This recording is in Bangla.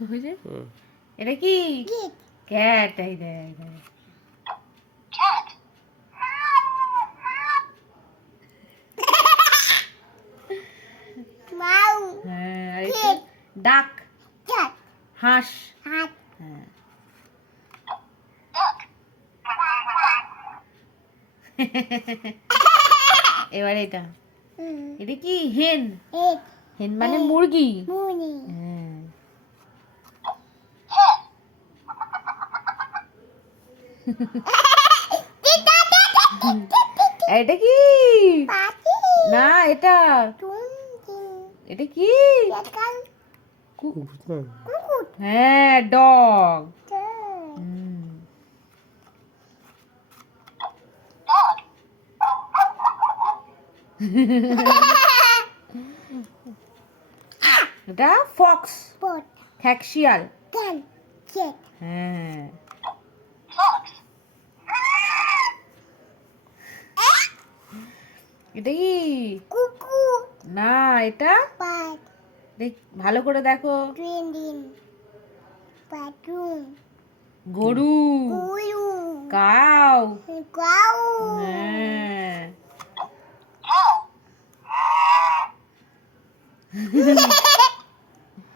এটা কি? ক্যাট এই দে এই দে। Cat. Mouse. হ্যাঁ আর এটা Kid. ডাক হাঁস. হ্যাঁ। এবার এটা. এটা কি? হেন. হেন মানে মুরগি। এটা কি. না এটা. এটা কি. হ্যাঁ ডগ. Hmm. এটা ফক্স. Cat. হ্যাঁ এটা কি কুকু। না এটা? ভালো করে দেখো। গরু। কাউ। কাউ। হ্যাঁ।